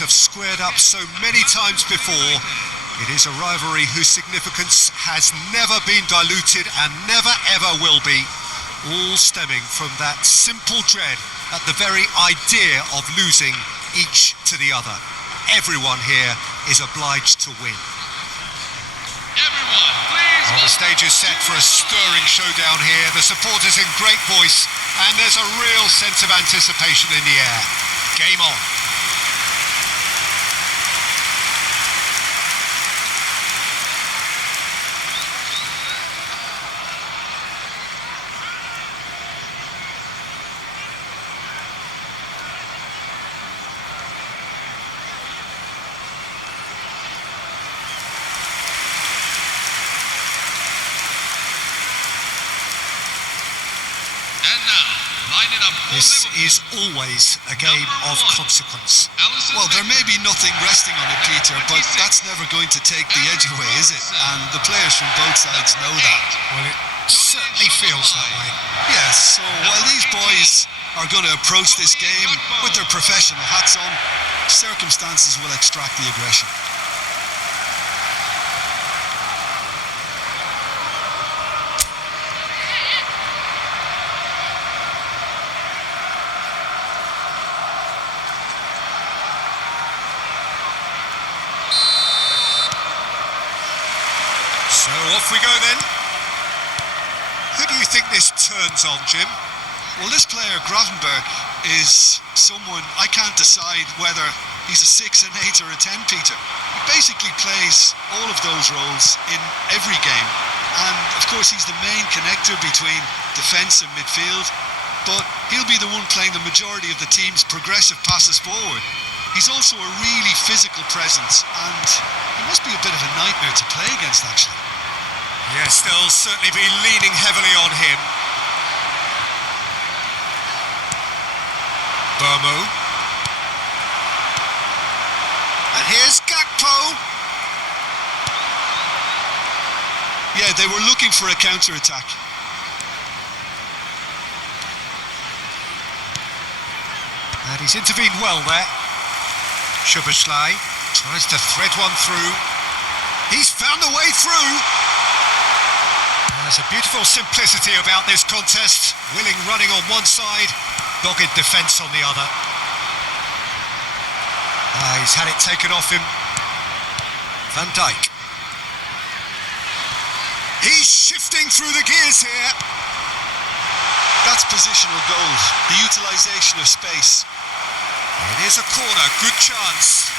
have squared up so many times before. It is a rivalry whose significance has never been diluted and never ever will be, all stemming from that simple dread at the very idea of losing each to the other. Everyone here is obliged to win. Everyone, please. Well, the stage is set for a stirring showdown here. The supporters in great voice, and there's a real sense of anticipation in the air. Game on. This is always a game of consequence. Well, there may be nothing resting on it, Peter, but that's never going to take the edge away, is it? And the players from both sides know that. Well, it certainly feels that way. Yes, so while these boys are going to approach this game with their professional hats on, circumstances will extract the aggression. So off we go then. Who do you think this turns on, Jim? Well, this player, Gravenberg, is someone I can't decide whether he's a 6, an 8 or a 10, Peter. He basically plays all of those roles in every game. And, of course, he's the main connector between defence and midfield. But he'll be the one playing the majority of the team's progressive passes forward. He's also a really physical presence, and he must be a bit of a nightmare to play against, actually. Yes, they'll certainly be leaning heavily on him. Burmo. And here's Gakpo. Yeah, they were looking for a counter-attack. And he's intervened well there. Szoboszlai tries to thread one through. He's found the way through. There's a beautiful simplicity about this contest. Willing running on one side, dogged defence on the other. He's had it taken off him. Van Dijk. He's shifting through the gears here. That's positional gold, the utilisation of space. It is a corner, good chance.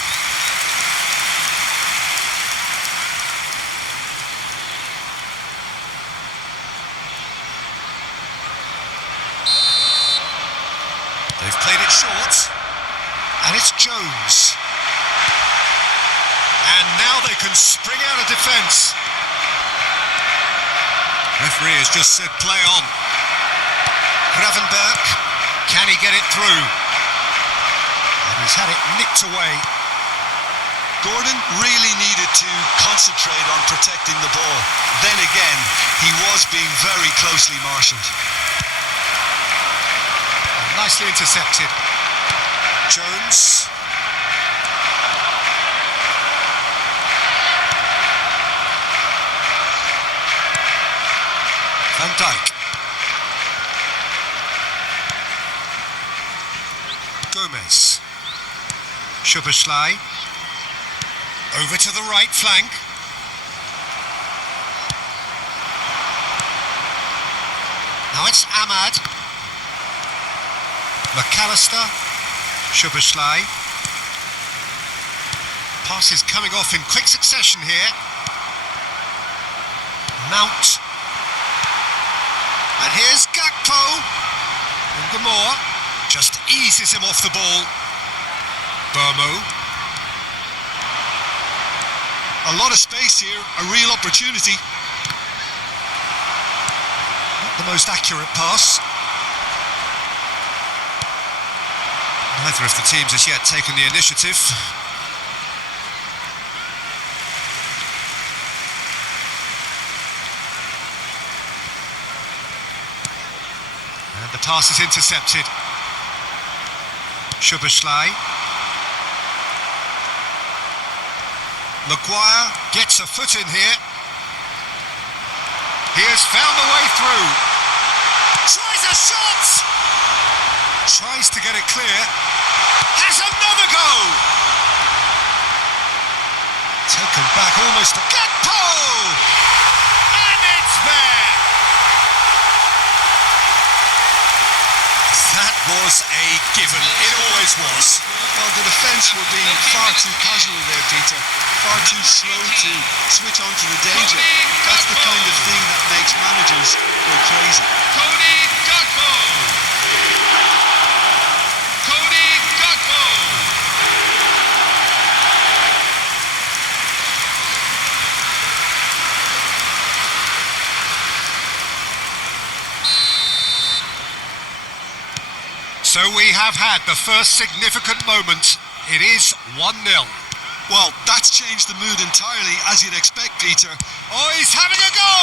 They've played it short, and it's Jones. And now they can spring out of defence. Referee has just said play on. Gravenberg, can he get it through? And he's had it nicked away. Gordon really needed to concentrate on protecting the ball. Then again, he was being very closely marshalled. Nicely intercepted. Jones. Van Dijk. Gomez. Szoboszlai. Over to the right flank. Now it's Ahmad. McAllister. Szoboszlai. Passes coming off in quick succession here. Mount. And here's Gakpo. And Gamor just eases him off the ball. Burmo. A lot of space here, a real opportunity. Not the most accurate pass. Neither of the teams has yet taken the initiative. And the pass is intercepted. Szoboszlai. Maguire gets a foot in here. He has found the way through. Tries a shot! Tries to get it clear. Has another go! Taken back almost to Gakpo! And it's there! That was a given. It always was. Well, the defence were being far too casual there, Peter. Far too slow to switch on to the danger. That's the kind of thing that makes managers go crazy. Cody Gakpo! Cody Gakpo! So we have had the first significant moment. It is 1-0. Well, that's changed the mood entirely, as you'd expect, Peter. Oh, he's having a go!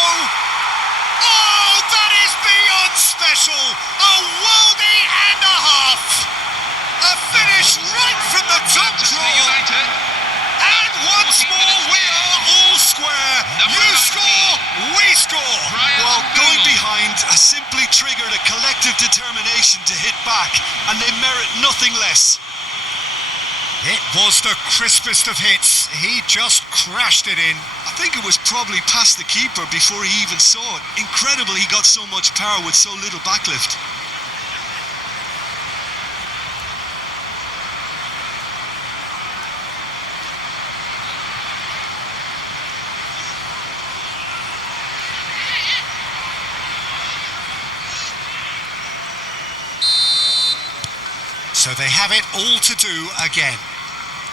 Oh, that is beyond special! A worldie and a half! A finish right from the top Manchester draw! United. And once more we are all square! You score, we score! Well, going behind has simply triggered a collective determination to hit back, and they merit nothing less. It was the crispest of hits. He just crashed it in. I think it was probably past the keeper before he even saw it. Incredible he got so much power with so little backlift. So they have it all to do again.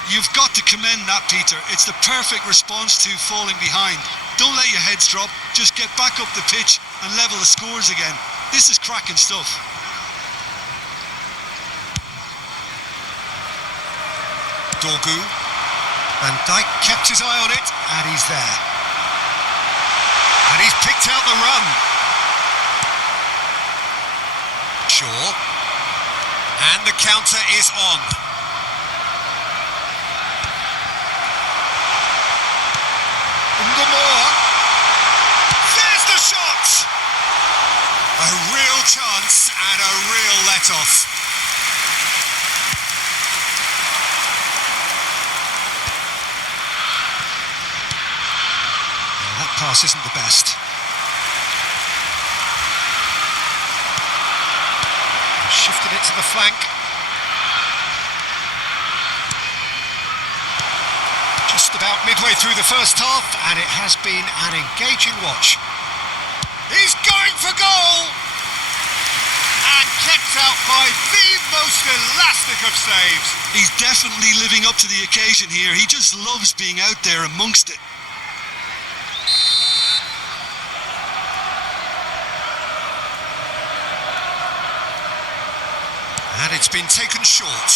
You've got to commend that, Peter. It's the perfect response to falling behind. Don't let your heads drop. Just get back up the pitch and level the scores again. This is cracking stuff. Dorgu. Van Dijk kept his eye on it, and he's there. And he's picked out the run. Shaw. And the counter is on. Ungamoa. There's the shot! A real chance and a real let-off. Well, that pass isn't the best. Shifted it to the flank. Just about midway through the first half, and it has been an engaging watch. He's going for goal! And kept out by the most elastic of saves. He's definitely living up to the occasion here. He just loves being out there amongst it. And it's been taken short.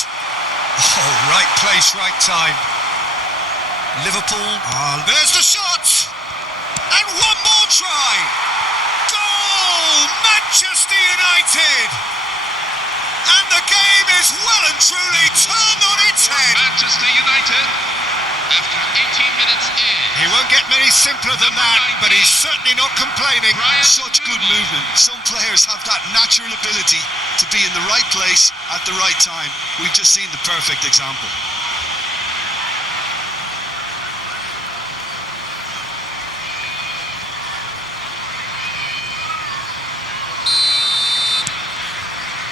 Oh, right place, right time. Liverpool. There's the shot! And one more try! Goal! Manchester United! And the game is well and truly turned on its head. Manchester United, after 18 minutes in. He won't get many simpler than that, but he's certainly not complaining. Such good movement. Some players have that natural ability to be in the right place at the right time. We've just seen the perfect example.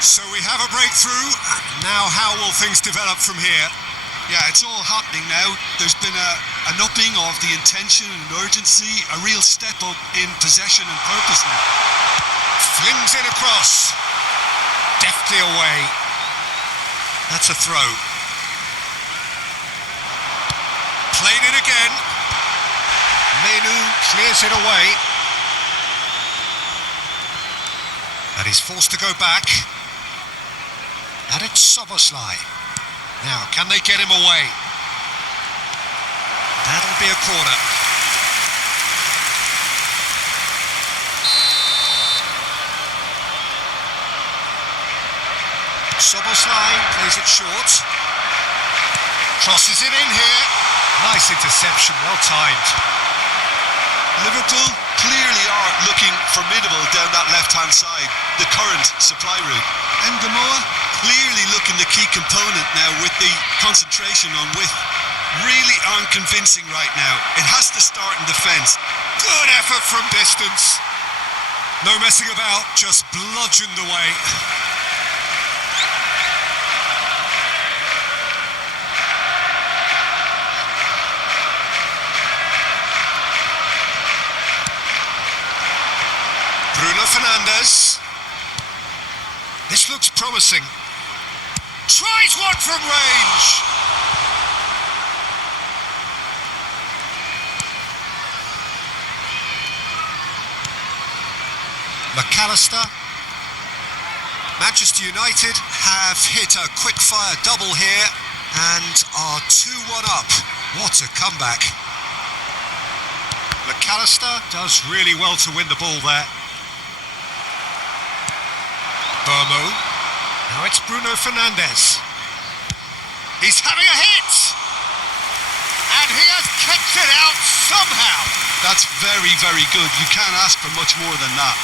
So we have a breakthrough. Now how will things develop from here? Yeah, it's all happening now. There's been an upping of the intention and urgency, a real step up in possession and purpose now. Flings it across. Deftly away. That's a throw. Played it again. Menu clears it away. And he's forced to go back. And it's Soboslai. Now, can they get him away? That'll be a corner. Soboslai plays it short. Crosses it in here. Nice interception, well timed. Liverpool clearly are looking formidable down that left-hand side, the current supply route. And Gamoa clearly looking the key component now with the concentration on width. Really aren't convincing right now. It has to start in defence. Good effort from distance. No messing about, just bludgeoned away. Bruno Fernandes. This looks promising. Tries one from range. McAllister. Manchester United have hit a quick-fire double here and are 2-1 up. What a comeback. McAllister does really well to win the ball there. Burmo. Now it's Bruno Fernandes. He's having a hit! And he has kicked it out somehow. That's very, very good. You can't ask for much more than that.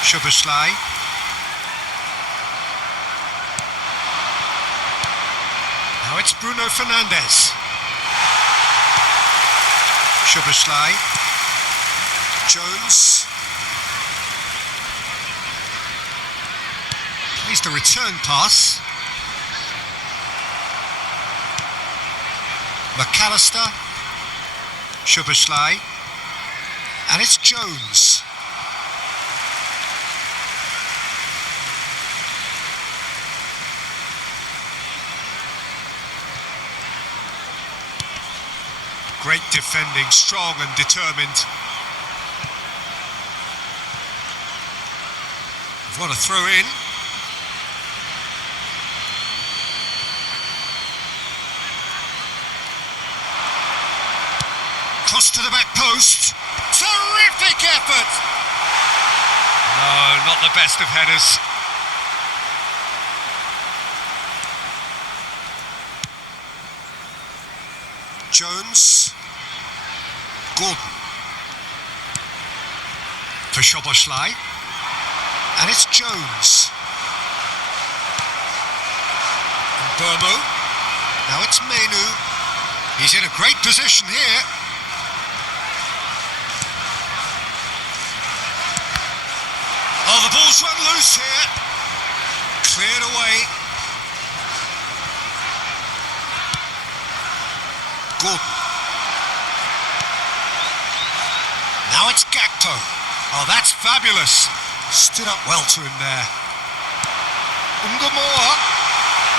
Szoboszlai. Now it's Bruno Fernandes. Szoboszlai. Jones. Plays the return pass. McAllister. Szoboszlai. And it's Jones. Great defending, strong and determined. What a throw in. Cross to the back post. Terrific effort. No, not the best of headers. Jones. Gordon. For Szoboszlai. And it's Jones. And Burmo. Now it's Menu. He's in a great position here. Oh, the ball's run loose here. Cleared away. Gordon. Now it's Gakpo. Oh, that's fabulous. Stood up well to him there. Gamoa.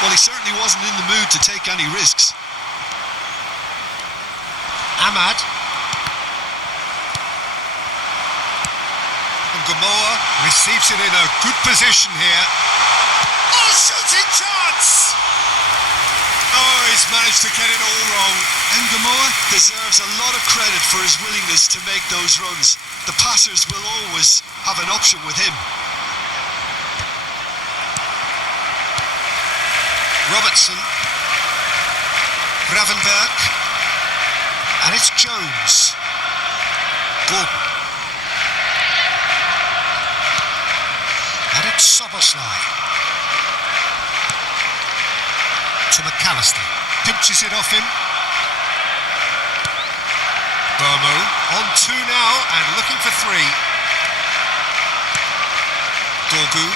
Well, he certainly wasn't in the mood to take any risks. Ahmad. Gamoa receives it in a good position here. Oh, shooting chance! Oh, he's managed to get it all wrong. And Gamoa deserves a lot of credit for his willingness to make those runs. The passers will always have an option with him. Robertson. Gravenberg. And it's Jones. Gordon. And it's Szoboszlai. To McAllister. Pinches it off him. Burmo on 2 now and looking for 3. Dorgu.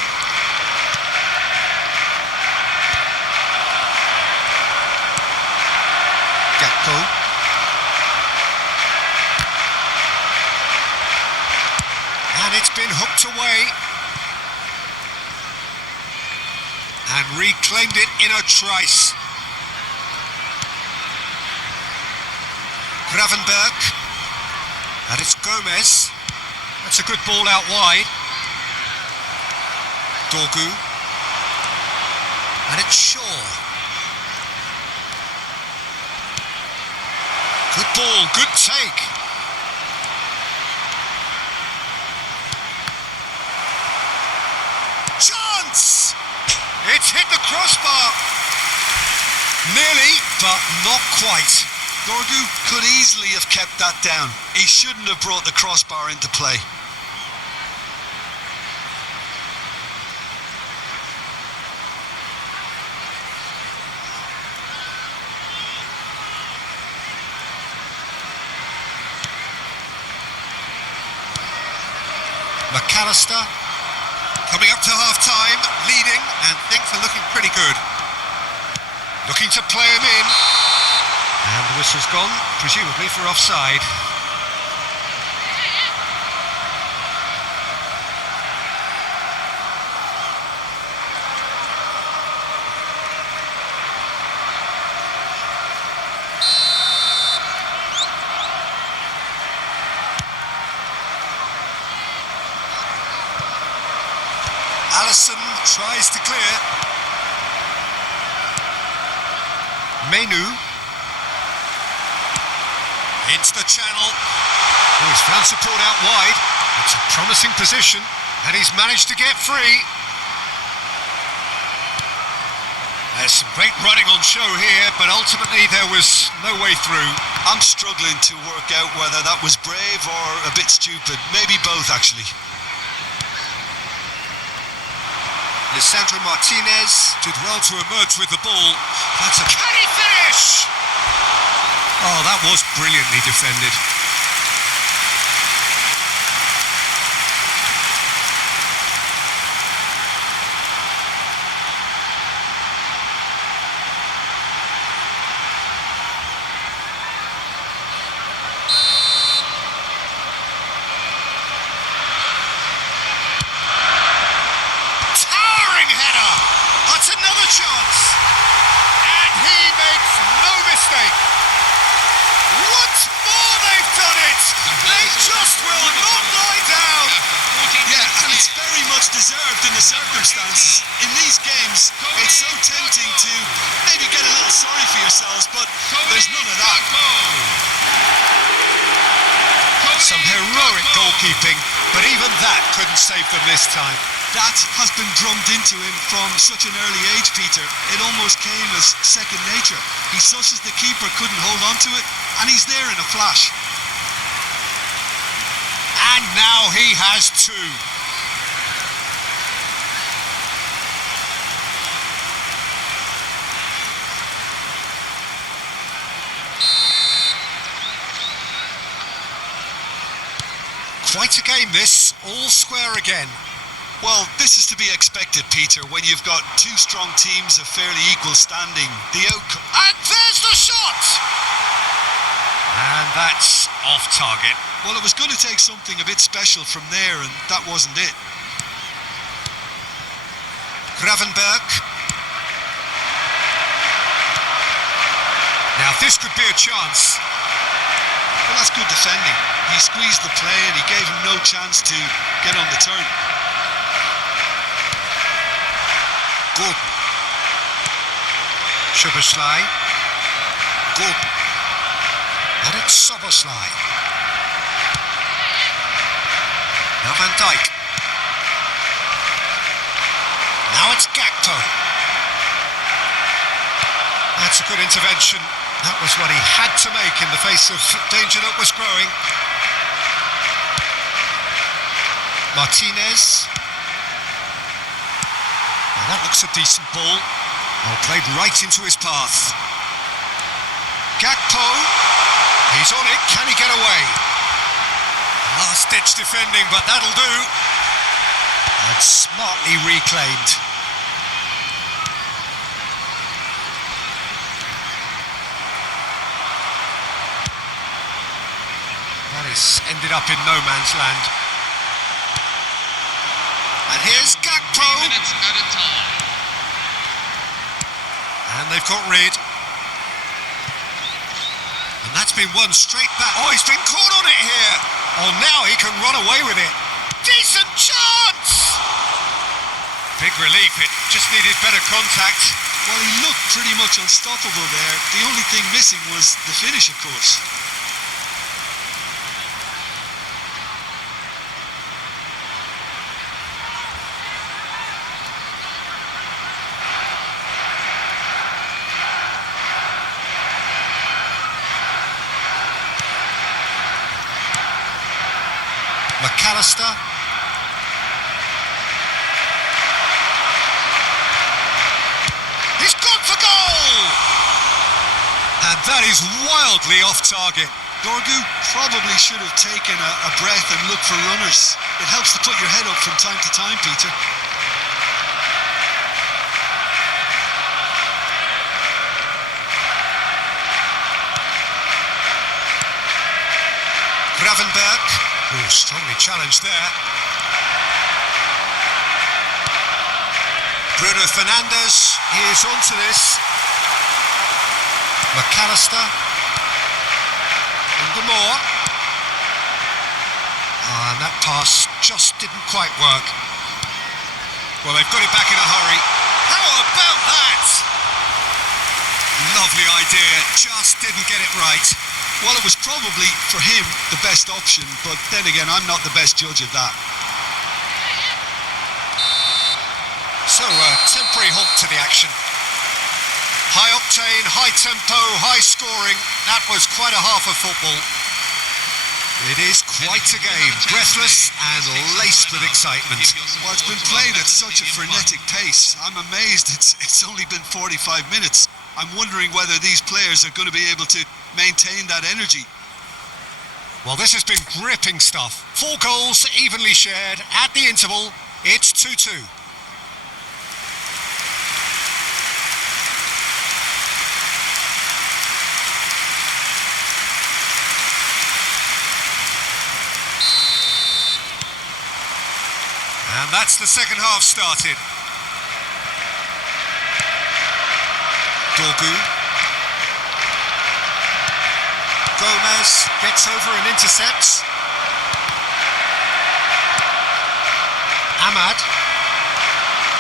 Gakpo. And it's been hooked away. And reclaimed it in a trice. Gravenberg. And it's Gomez. That's a good ball out wide. Dorgu. And it's Shaw. Good ball, good take. Chance! It's hit the crossbar. Nearly, but not quite. Gorgu could easily have kept that down. He shouldn't have brought the crossbar into play. McAllister coming up to half-time, leading, and things are looking pretty good. Looking to play him in. And the whistle's gone, presumably for offside. Allison tries to clear. Menu. Into the channel. Oh, he's found support out wide. It's a promising position, and he's managed to get free. There's some great running on show here, but ultimately there was no way through. I'm struggling to work out whether that was brave or a bit stupid. Maybe both, actually. Lisandro Martinez did well to emerge with the ball. That's a... Can he finish? Oh, that was brilliantly defended. Another chance, and he makes no mistake. Once more they've done it. They just will not lie down. Yeah, and it's very much deserved in the circumstances. In these games, it's so tempting to maybe get a little sorry for yourselves, but there's none of that. Some heroic goalkeeping, but even that couldn't save them this time. That has been drummed into him from such an early age, Peter. It almost came as second nature. He susses the keeper couldn't hold on to it, and he's there in a flash. And now he has two. Quite a game this, all square again. Well, this is to be expected, Peter, when you've got two strong teams of fairly equal standing. The outcome... And there's the shot! And that's off target. Well, it was going to take something a bit special from there, and that wasn't it. Gravenberg. Now, this could be a chance. Well, that's good defending. He squeezed the play and he gave him no chance to get on the turn. Gordon. Szoboszlai. Gordon. And it's Szoboszlai. Now Van Dijk. Now it's Gakpo. That's a good intervention. That was what he had to make in the face of danger that was growing. Martinez. Now that looks a decent ball. Well, played right into his path. Gakpo. He's on it. Can he get away? Last-ditch defending, but that'll do. And smartly reclaimed. That is ended up in no man's land. And here's Gakpo. 3 minutes at a time. And they've got rid. And that's been won straight back. Oh, he's been caught on it here. Oh, now he can run away with it. Decent chance! Big relief, it just needed better contact. Well, he looked pretty much unstoppable there. The only thing missing was the finish, of course. McAllister. He's gone for goal! And that is wildly off target. Dorgu probably should have taken a breath and looked for runners. It helps to put your head up from time to time, Peter. Gravenberg. Oh, strongly challenged there. Bruno Fernandes is onto this. McAllister. Moore. And that pass just didn't quite work. Well, they've got it back in a hurry. How about that? Lovely idea, just didn't get it right. Well, it was probably, for him, the best option, but then again, I'm not the best judge of that. So, temporary halt to the action. High octane, high tempo, high scoring. That was quite a half of football. It is quite a game, breathless and laced with excitement. Well, it's been played at such a frenetic pace. I'm amazed it's only been 45 minutes. I'm wondering whether these players are going to be able to maintain that energy. Well, this has been gripping stuff. 4 goals evenly shared at the interval. It's 2-2. And that's the second half started. Dorgu. Gomez gets over and intercepts. Ahmad.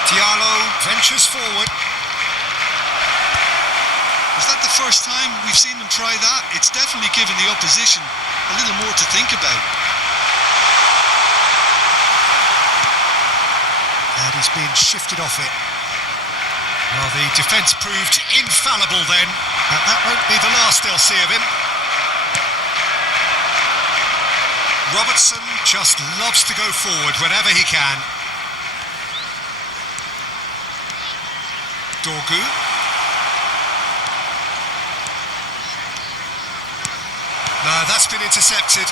Diallo ventures forward. Is that the first time we've seen them try that? It's definitely given the opposition a little more to think about. And he's been shifted off it. Well, the defence proved infallible then, but that won't be the last they'll see of him. Robertson just loves to go forward whenever he can. Dorgu. No, that's been intercepted.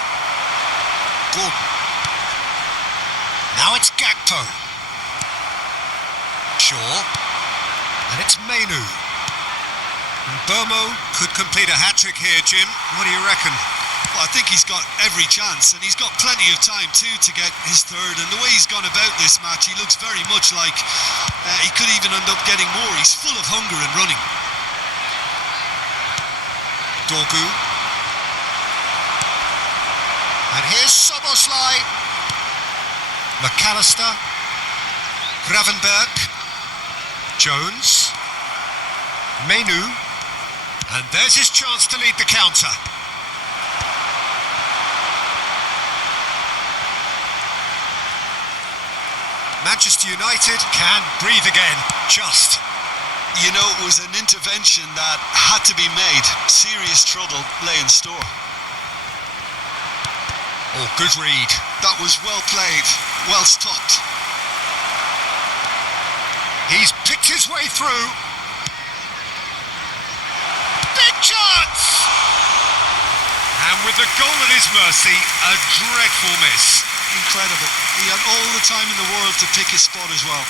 Gordon. Now it's Gakpo. Shaw. And it's Mainu. And Bomo could complete a hat-trick here, Jim. What do you reckon? Well, I think he's got every chance, and he's got plenty of time too to get his third. And the way he's gone about this match, he looks very much like he could even end up getting more. He's full of hunger and running. Dorgu. And here's Soboslai. McAllister. Gravenberg. Jones. Mainu. And there's his chance to lead the counter. Manchester United can breathe again, just. You know, it was an intervention that had to be made. Serious trouble lay in store. Oh, good read. That was well played, well stopped. He's picked his way through. Big chance! And with the goal at his mercy, a dreadful miss. Incredible. He had all the time in the world to pick his spot as well.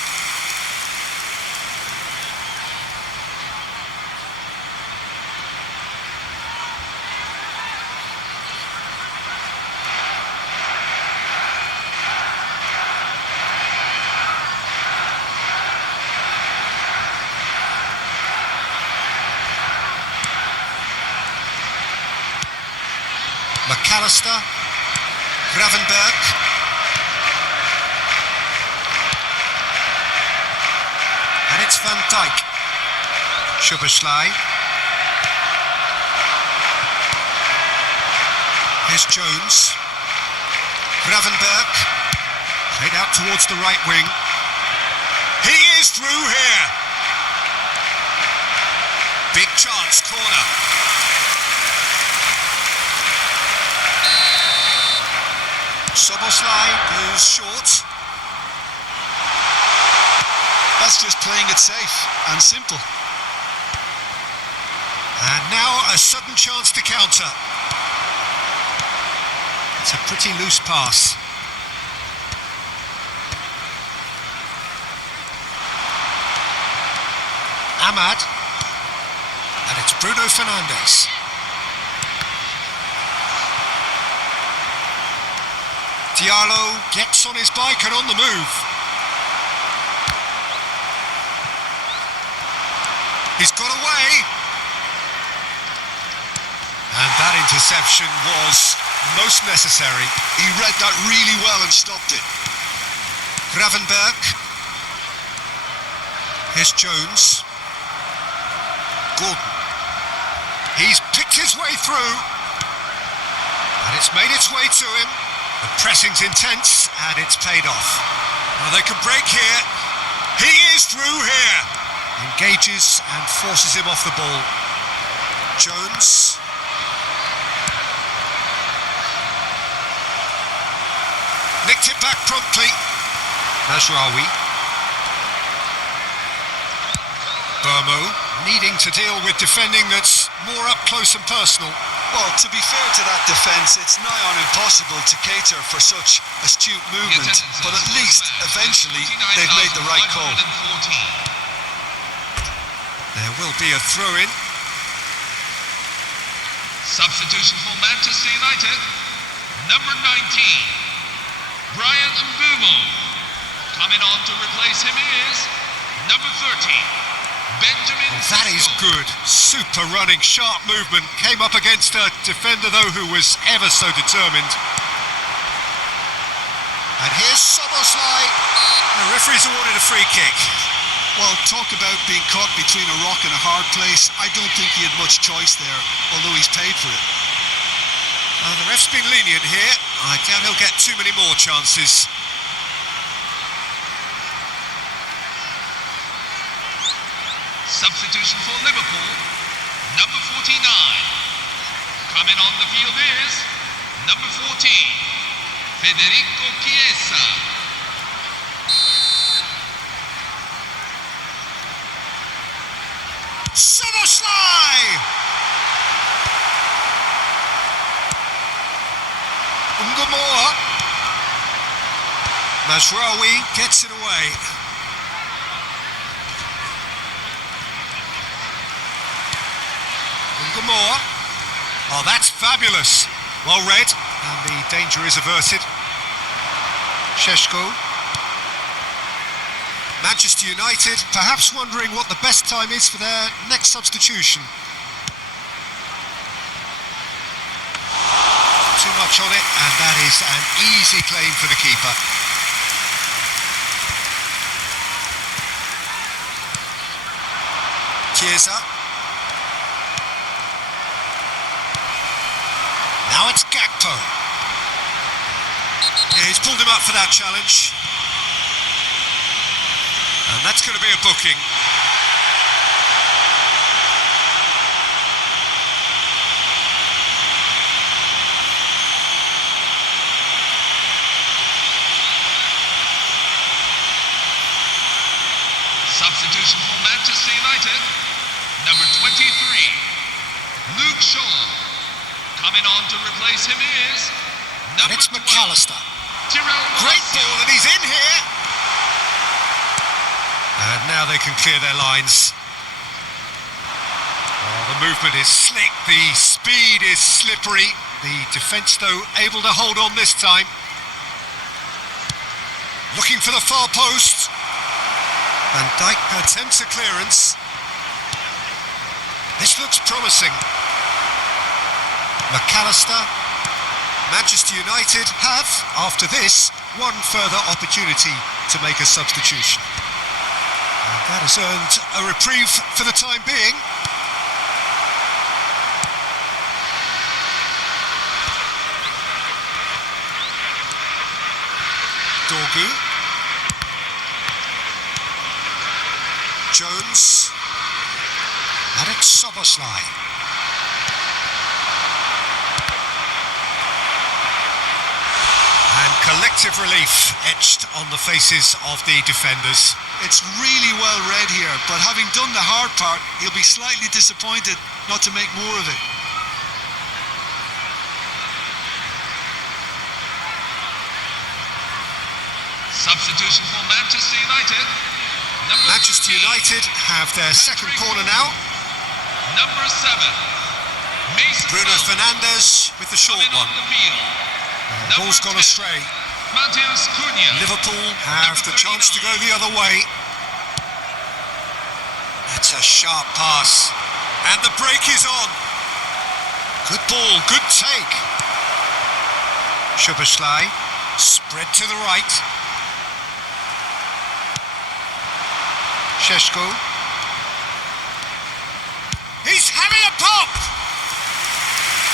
McAllister. Gravenberg. And it's Van Dijk. Szoboszlai. Here's Jones. Gravenberg. Played out towards the right wing. He is through here. Big chance, corner. Soboslai goes short. That's just playing it safe and simple. And now a sudden chance to counter. It's a pretty loose pass. Ahmad. And it's Bruno Fernandes. Diallo gets on his bike and on the move. He's got away. And that interception was most necessary. He read that really well and stopped it. Gravenberg. Here's Jones. Gordon. He's picked his way through. And it's made its way to him. The pressing's intense and it's paid off. Now they can break here. He is through here. Engages and forces him off the ball. Jones. Nicked it back promptly. Mazraoui. Burmo needing to deal with defending that's more up close and personal. Well, to be fair to that defence, it's nigh on impossible to cater for such astute movement, but at least, eventually, they've made the right call. There will be a throw-in. Substitution for Manchester United. Number 19, Brian Mbeumo. Coming on to replace him is number 13, Benjamin. Oh, that is good. Super running, sharp movement. Came up against a defender, though, who was ever so determined. And here's Soboslai. The referee's awarded a free kick. Well, talk about being caught between a rock and a hard place. I don't think he had much choice there, although he's paid for it. The ref's been lenient here. I doubt he'll get too many more chances. Substitution for Liverpool, number 49. Coming on the field is number 14, Federico Chiesa. Soboslai! Ungamoa. Mazraoui gets it away. Ungamoa. Oh, that's fabulous. Well read, and the danger is averted. Šeško. Manchester United perhaps wondering what the best time is for their next substitution. Too much on it, and that is an easy claim for the keeper. Chiesa. Now it's Gakpo. Yeah, he's pulled him up for that challenge. And that's going to be a booking. Substitution for Manchester United, number 23, Luke Shaw. Coming on to replace him is number And it's 12, McAllister. Tyrell Great Malacia. ball, and he's in here. And now they can clear their lines. Oh, the movement is slick, the speed is slippery. The defence, though, able to hold on this time. Looking for the far post. Van Dijk attempts a clearance. This looks promising. McAllister. Manchester United have, after this, one further opportunity to make a substitution. And that has earned a reprieve for the time being. Dorgu. Jones. And it's Soboslai. And Collective relief etched on the faces of the defenders. It's really well read here, but having done the hard part, he'll be slightly disappointed not to make more of it. Substitution for Manchester United. Manchester United have their second corner now. Number 7. Mason Bruno Mount Fernandes with the short coming one. on the field. The ball's gone astray. Matheus Cunha. Liverpool have the chance to go the other way. That's a sharp pass. And the break is on. Good ball, good take. Szoboszlai, spread to the right. Šeško. He's having a pop!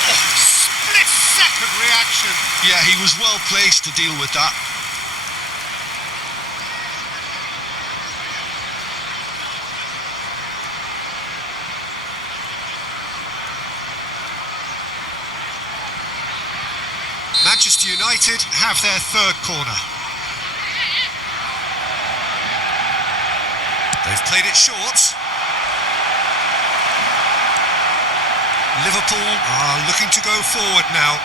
Oh, split-second reaction. Yeah, he was well placed to deal with that. Manchester United have their third corner. They've played it short. Liverpool are looking to go forward now.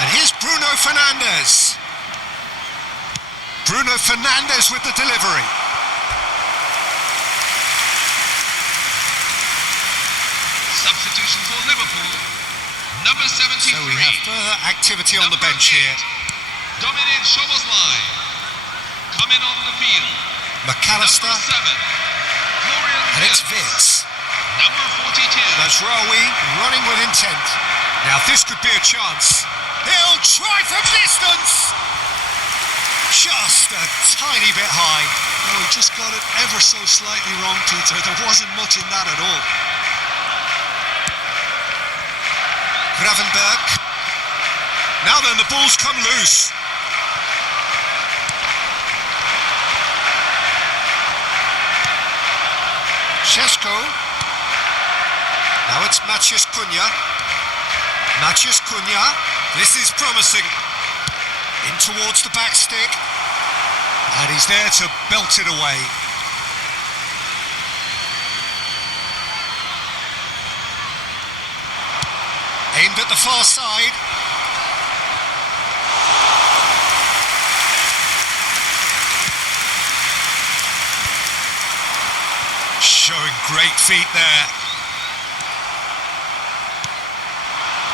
And here's Bruno Fernandes. Bruno Fernandes with the delivery. Substitution for Liverpool. Number 73. So we have further activity on the bench here. Dominic Szoboszlai coming on the field. McAllister. Number 7. Florian And it's Wirtz. Wirtz. Number 42. Mazraoui running with intent. Now this could be a chance. He'll try from distance. Just a tiny bit high. Oh, he just got it ever so slightly wrong, Peter. There wasn't much in that at all. Gravenberg. Now then, the ball's come loose. Šeško. Now it's Matheus Cunha. Matheus Cunha. This is promising. In towards the back stick. And he's there to belt it away. Aimed at the far side. Showing great feet there.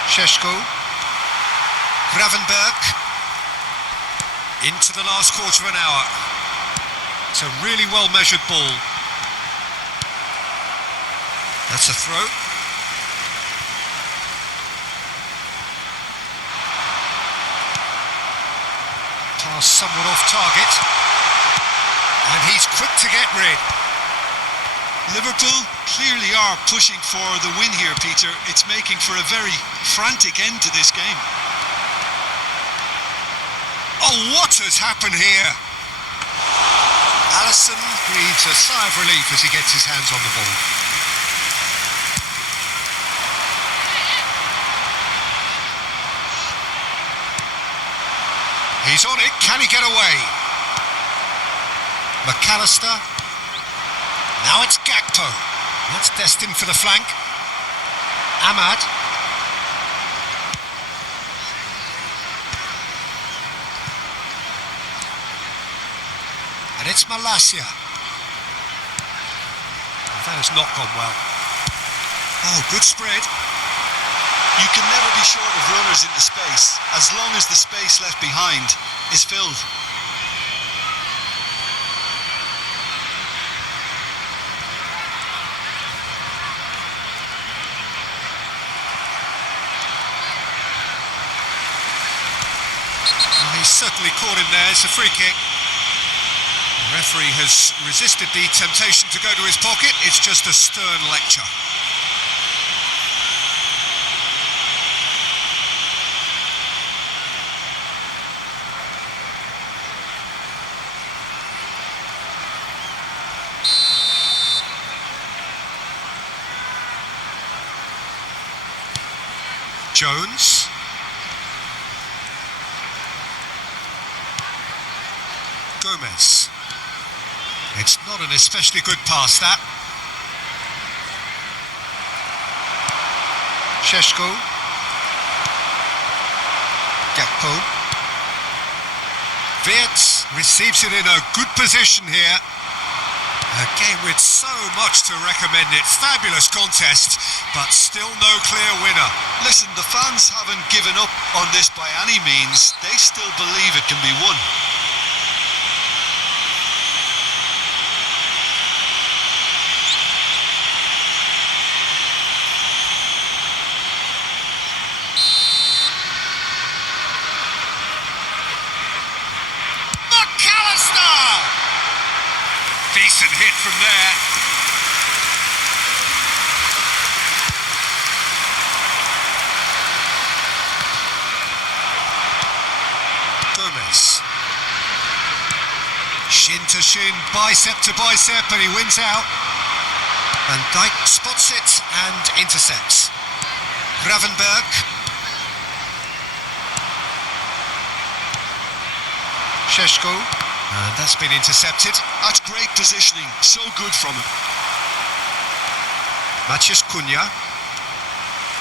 Šeško. Gravenberg. Into the last quarter of an hour. It's a really well measured ball. That's a throw. Pass somewhat off target. And he's quick to get rid. Liverpool clearly are pushing for the win here, Peter. It's making for a very frantic end to this game. Oh, what has happened here? Alisson breathes a sigh of relief as he gets his hands on the ball. He's on it, can he get away? McAllister. Now it's Gakpo. That's destined for the flank. Ahmad. And it's Malacia. That has not gone well. Oh, good spread. You can never be short of runners into space, as long as the space left behind is filled. He's certainly caught him there. It's a free kick. The referee has resisted the temptation to go to his pocket. It's just a stern lecture. Jones. Gomez. It's not an especially good pass, that. Šeško. Gakpo. Wirtz receives it in a good position here. A game with so much to recommend it. Fabulous contest, but still no clear winner. Listen, the fans haven't given up on this by any means. They still believe it can be won. Decent hit from there. Gomez. Shin to shin, bicep to bicep, and he wins out. Van Dijk spots it and intercepts. Gravenberg. Šeško. And that's been intercepted. That's great positioning. So good from him. Matheus Cunha.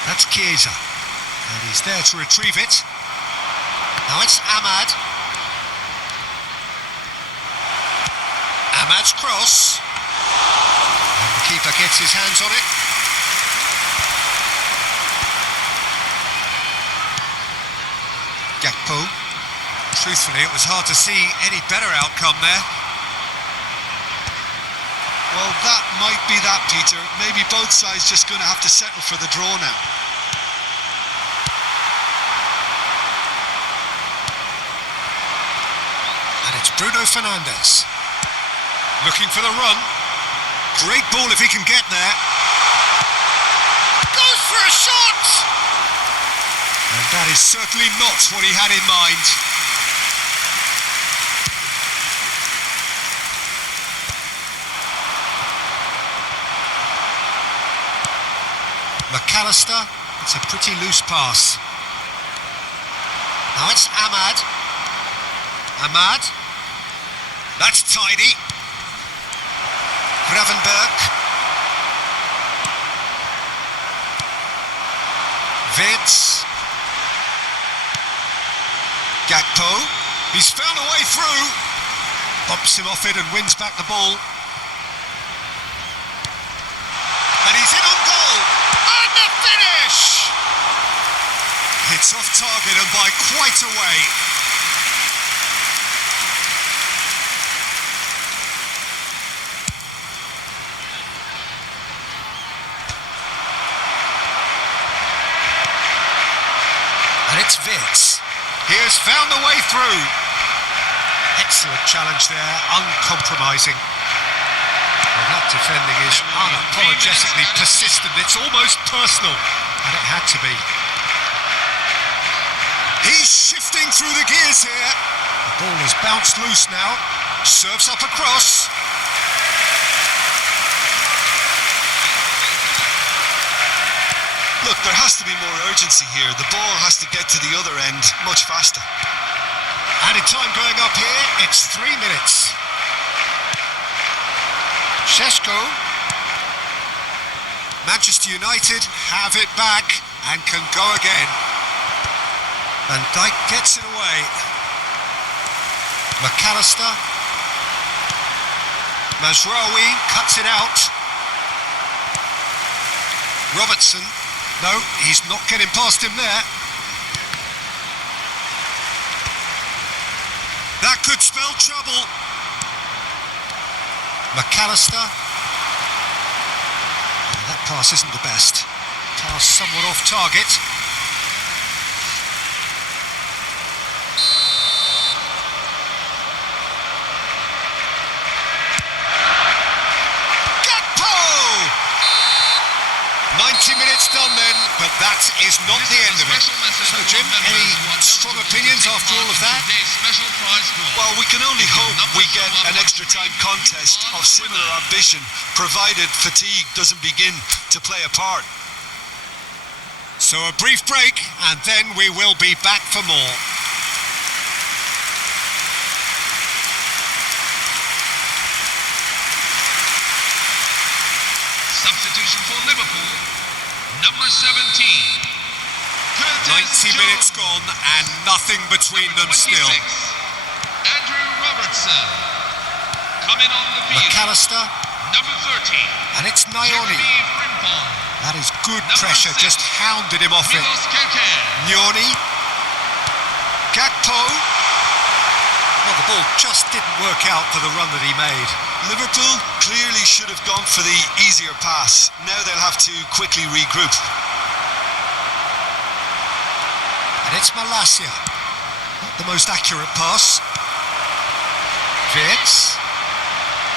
That's Chiesa. And he's there to retrieve it. Now it's Ahmad. Ahmad's cross. And the keeper gets his hands on it. Gakpo. Truthfully, it was hard to see any better outcome there. Well, that might be that, Peter. Maybe both sides just going to have to settle for the draw now. And it's Bruno Fernandes. Looking for the run. Great ball if he can get there. Goes for a shot! And that is certainly not what he had in mind. McAllister, it's a pretty loose pass. Now it's Ahmad. Ahmad. That's tidy. Gravenberg. Wirtz. Gakpo. He's found a way through. Bumps him off it and wins back the ball. And he's in on goal. And the finish! It's off target and by quite a way. And it's Wirtz. He has found the way through. Excellent challenge there, uncompromising. Well, that defending is unapologetically persistent. It's almost personal, and it had to be. He's shifting through the gears here. The ball has bounced loose now. Serves up across. Look, there has to be more urgency here. The ball has to get to the other end much faster. Added time going up here. It's 3 minutes. Šeško. Manchester United have it back and can go again. Van Dijk gets it away. McAllister. Mazraoui cuts it out. Robertson. No, he's not getting past him there. That could spell trouble. McAllister. That pass isn't the best. Pass somewhat off target. Gakpo! 90 minutes done then, but that is not the end of it. So Jim, any strong opinions after all of that? Well, we can only hope we get an extra time contest of similar ambition, provided fatigue doesn't begin to play a part. So a brief break, and then we will be back for more. substitution for Liverpool, number 17. 90 minutes gone and nothing between them still. Andrew Robertson. Coming on the field. McAllister. Number 30. And it's Nyoni. That is good pressure, just hounded him off it. Nyoni. Gakpo. Well, the ball just didn't work out for the run that he made. Liverpool clearly should have gone for the easier pass. Now they'll have to quickly regroup. And it's Malacia. Not the most accurate pass. Vitz.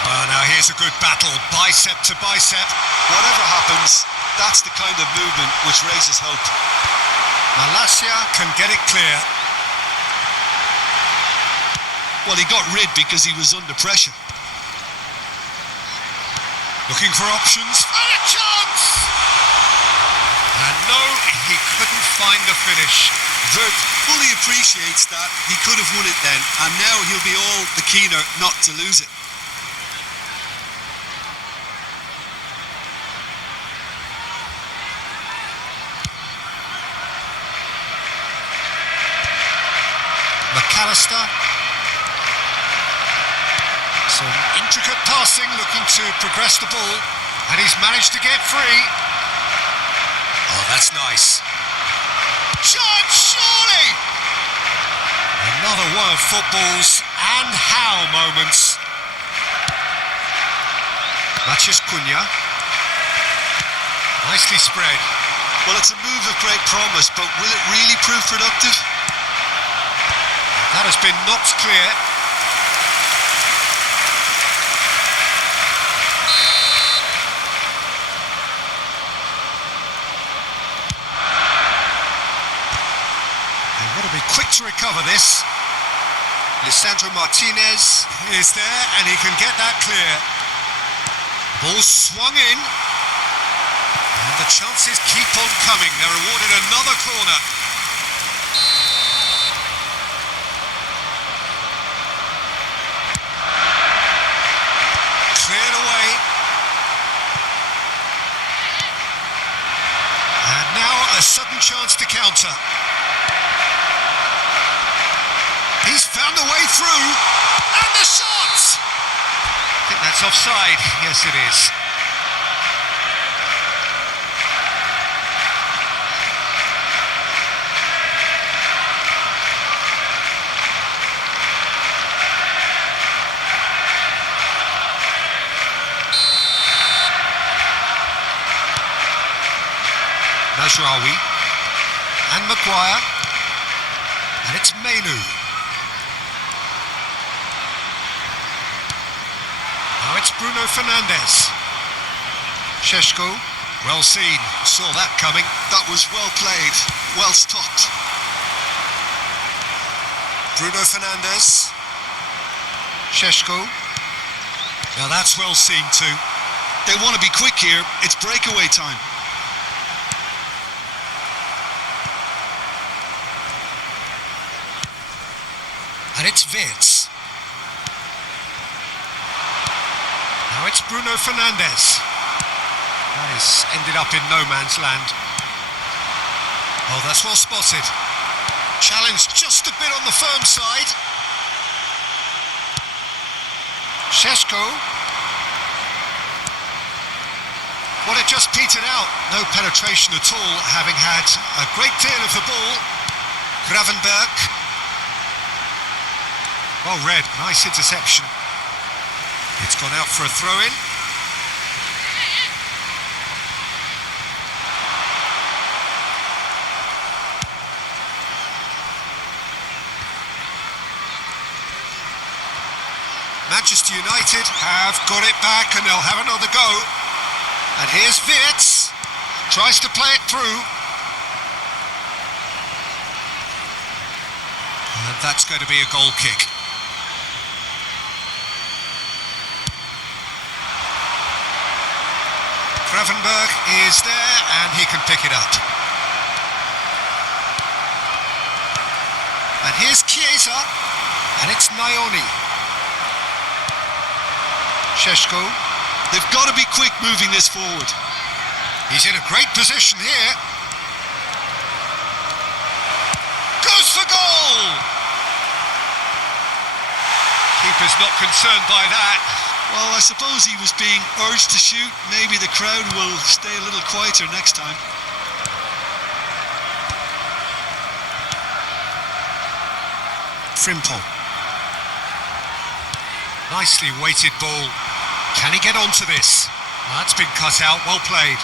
Well, now here's a good battle, bicep to bicep. Whatever happens, that's the kind of movement which raises hope. Malacia can get it clear. Well, he got rid because he was under pressure. Looking for options. And a chance! And no, he couldn't find the finish. Vert fully appreciates that. He could have won it then, and now he'll be all the keener not to lose it. McAllister. Some intricate passing, looking to progress the ball, and he's managed to get free. Oh, that's nice. Chance, surely! Another one of football's and how moments. Matheus Cunha. Nicely spread. Well, it's a move of great promise, but will it really prove productive? That has been knocked clear. They've got to be quick to recover this. Lisandro Martinez is there and he can get that clear. Ball swung in. And the chances keep on coming. They're awarded another corner. Cleared away. And now a sudden chance to counter. He's found a way through. And the shot! I think that's offside. Yes, it is. Najraoui and Maguire, and it's Menu. Now it's Bruno Fernandes. Šeško, well seen, saw that coming. That was well played, well stopped. Bruno Fernandes. Šeško. Now that's well seen too. They want to be quick here, it's breakaway time. And it's Vitz. Now it's Bruno Fernandes. That has ended up in no man's land. Oh, that's well spotted. Challenged just a bit on the firm side. Šeško. Well, it just petered out. No penetration at all, having had a great deal of the ball. Gravenberg. Well read, nice interception. It's gone out for a throw-in. Manchester United have got it back and they'll have another go. And here's Vitz. Tries to play it through. And that's going to be a goal kick. Gravenberg is there and he can pick it up. And here's Chiesa, and it's Nyoni. Šeško. They've got to be quick moving this forward. He's in a great position here. Goes for goal! Keeper's not concerned by that. Well, I suppose he was being urged to shoot. Maybe the crowd will stay a little quieter next time. Frimpong. Nicely weighted ball. Can he get onto this? That's been cut out, well played.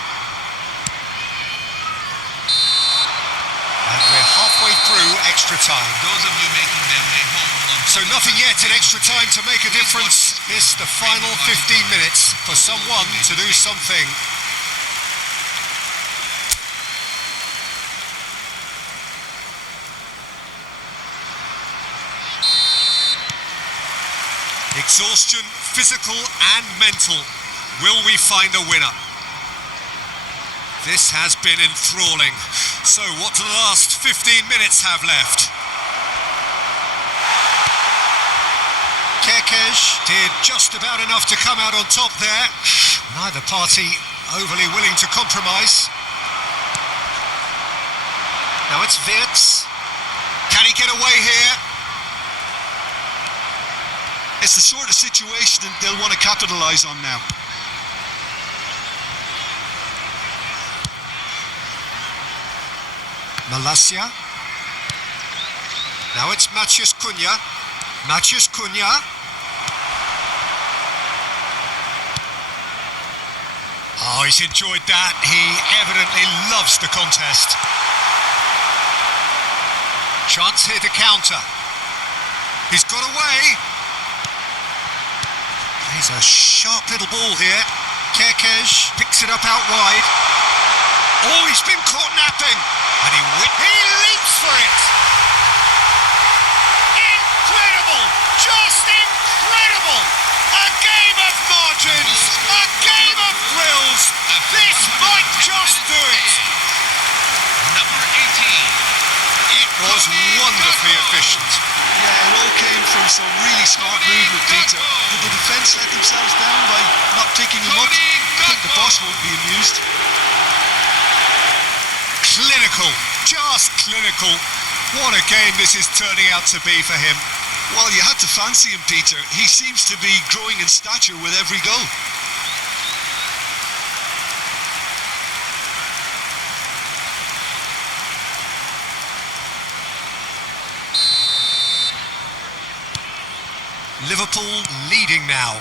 And we're halfway through extra time. Those of you making their way home on So nothing yet in extra time to make a difference. This the final 15 minutes for someone to do something. Exhaustion, physical and mental. Will we find a winner? This has been enthralling. So what do the last 15 minutes have left? Kerkez did just about enough to come out on top there. Neither party overly willing to compromise. Now it's Wirtz. Can he get away here? It's the sort of situation that they'll want to capitalise on now. Malacia. Now it's Matheus Cunha. Matheus Cunha. Oh, he's enjoyed that. He evidently loves the contest. Chance here to counter. He's got away. He's a sharp little ball here. Kerkez picks it up out wide. Oh, he's been caught napping. And he leaps for it. Incredible. Just incredible. A game of margins. A game of thrills. This might just do it. number 18. It was wonderfully efficient. Yeah, it all came from some really smart movement, Peter. Did the defence let themselves down by not picking him up? I think the boss won't be amused. Clinical, just clinical. What a game this is turning out to be for him. Well, you had to fancy him, Peter. He seems to be growing in stature with every goal. Liverpool leading now.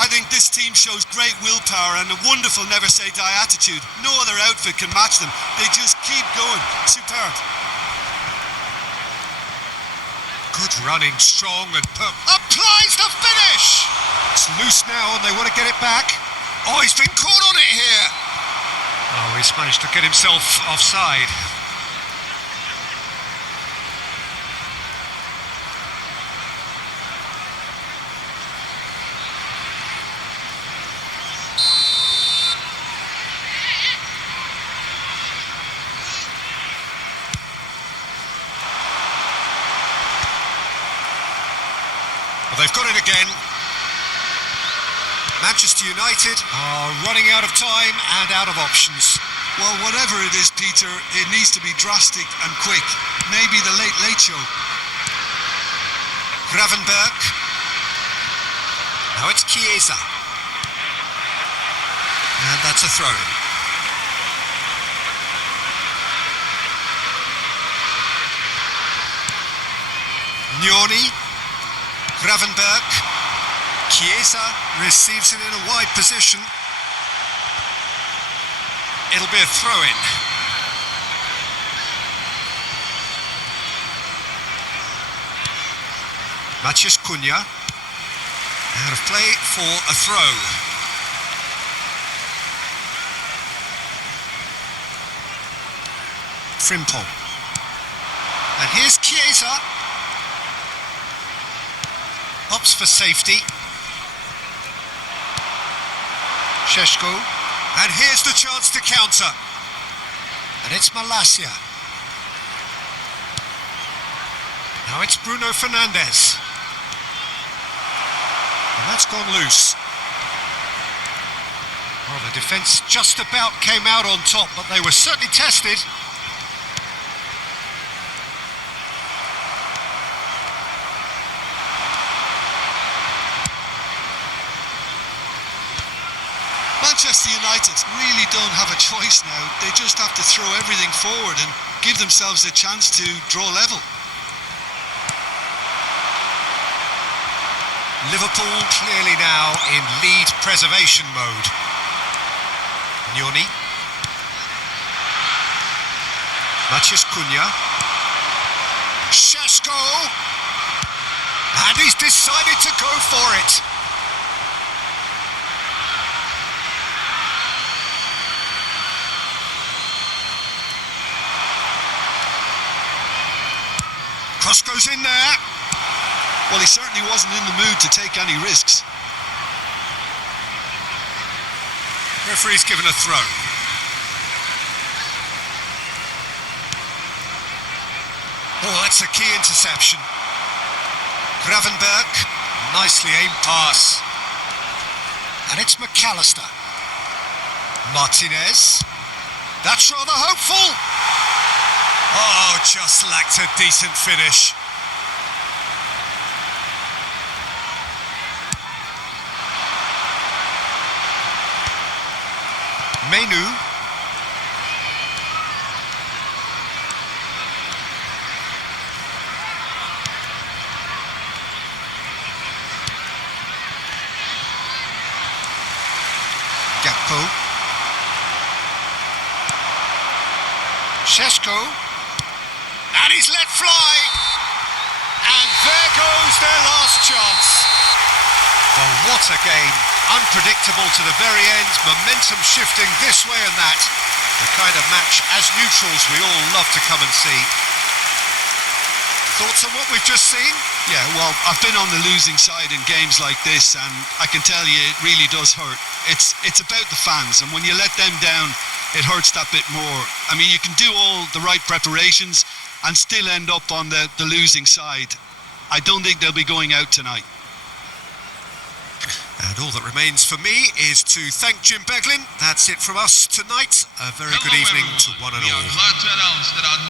I think this team shows great willpower and a wonderful never-say-die attitude. No other outfit can match them. They just keep going. Superb. Good running, strong and applies the finish! It's loose now and they want to get it back. Oh, he's been caught on it here. Oh, he's managed to get himself offside. They've got it again. Manchester United are running out of time and out of options. Well, whatever it is, Peter, it needs to be drastic and quick. Maybe the late show. Gravenberg. Now it's Chiesa. And that's a throw-in. Njoni. Gravenberg. Chiesa receives it in a wide position. It'll be a throw-in. Matheus Cunha. Out of play for a throw. Frimpong. And here's Chiesa. Opts for safety. Šeško. And here's the chance to counter. And it's Malacia. Now it's Bruno Fernandes. And that's gone loose. Well, the defence just about came out on top, but they were certainly tested. Manchester United really don't have a choice now. They just have to throw everything forward and give themselves a chance to draw level. Liverpool clearly now in lead preservation mode. Nyoni. Maciej Cunha. Šeško. And he's decided to go for it. Cross goes in there. Well, he certainly wasn't in the mood to take any risks. Referee's given a throw. Oh, that's a key interception. Gravenberg, nicely aimed pass. And it's McAllister. Martinez. That's rather hopeful. Oh, just lacked a decent finish. Menu. Gakpo. Šeško. And he's let fly. And there goes their last chance. Well, what a game. Unpredictable to the very end, momentum shifting this way and that. The kind of match, as neutrals, we all love to come and see. Thoughts on what we've just seen? Yeah, well, I've been on the losing side in games like this, and I can tell you it really does hurt. It's about the fans, and when you let them down, it hurts that bit more. I mean, you can do all the right preparations and still end up on the losing side. I don't think they'll be going out tonight. And all that remains for me is to thank Jim Beglin. That's it from us tonight. A very good evening to one and all. We are glad to announce that our